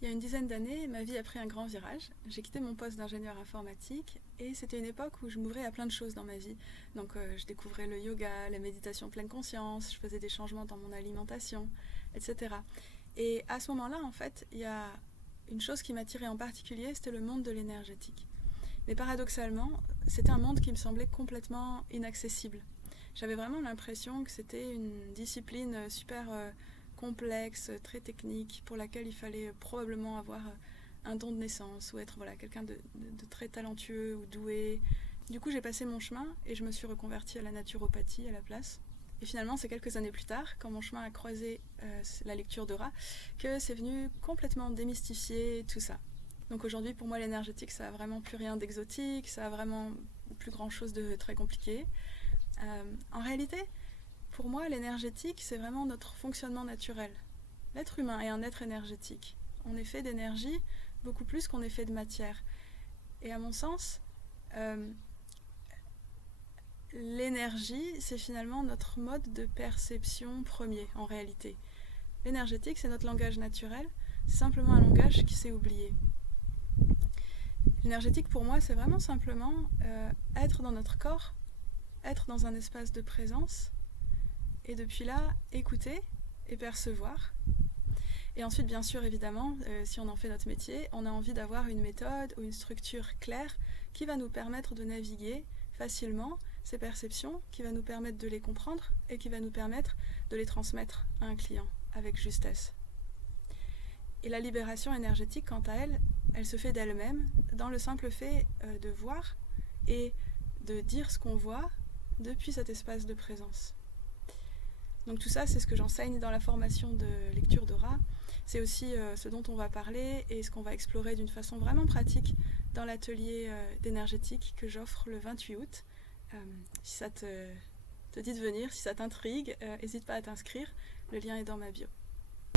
Il y a une dizaine d'années, ma vie a pris un grand virage. J'ai quitté mon poste d'ingénieur informatique et c'était une époque où je m'ouvrais à plein de choses dans ma vie. Donc je découvrais le yoga, la méditation pleine conscience, je faisais des changements dans mon alimentation, etc. Et à ce moment-là, en fait, il y a une chose qui m'attirait en particulier, c'était le monde de l'énergétique. Mais paradoxalement, c'était un monde qui me semblait complètement inaccessible. J'avais vraiment l'impression que c'était une discipline super complexe, très technique, pour laquelle il fallait probablement avoir un don de naissance ou être quelqu'un de très talentueux ou doué. Du coup, j'ai passé mon chemin et je me suis reconvertie à la naturopathie à la place. Et finalement, c'est quelques années plus tard, quand mon chemin a croisé la lecture d'Aura, que c'est venu complètement démystifier tout ça. Donc aujourd'hui, pour moi, l'énergétique, ça a vraiment plus rien d'exotique, ça a vraiment plus grand chose de très compliqué. En réalité, pour moi, l'énergétique, c'est vraiment notre fonctionnement naturel. L'être humain est un être énergétique. On est fait d'énergie beaucoup plus qu'on est fait de matière. Et à mon sens, l'énergie, c'est finalement notre mode de perception premier, en réalité. L'énergétique, c'est notre langage naturel, c'est simplement un langage qui s'est oublié. L'énergétique, pour moi, c'est vraiment simplement être dans notre corps, être dans un espace de présence, et depuis là, écouter et percevoir. Et ensuite, bien sûr, évidemment, si on en fait notre métier, on a envie d'avoir une méthode ou une structure claire qui va nous permettre de naviguer facilement ces perceptions, qui va nous permettre de les comprendre et qui va nous permettre de les transmettre à un client avec justesse. Et la libération énergétique, quant à elle, elle se fait d'elle-même dans le simple fait de voir et de dire ce qu'on voit depuis cet espace de présence. Donc tout ça, c'est ce que j'enseigne dans la formation de lecture d'aura. C'est aussi ce dont on va parler et ce qu'on va explorer d'une façon vraiment pratique dans l'atelier d'énergétique que j'offre le 28 août. Si ça te dit de venir, si ça t'intrigue, n'hésite pas à t'inscrire. Le lien est dans ma bio.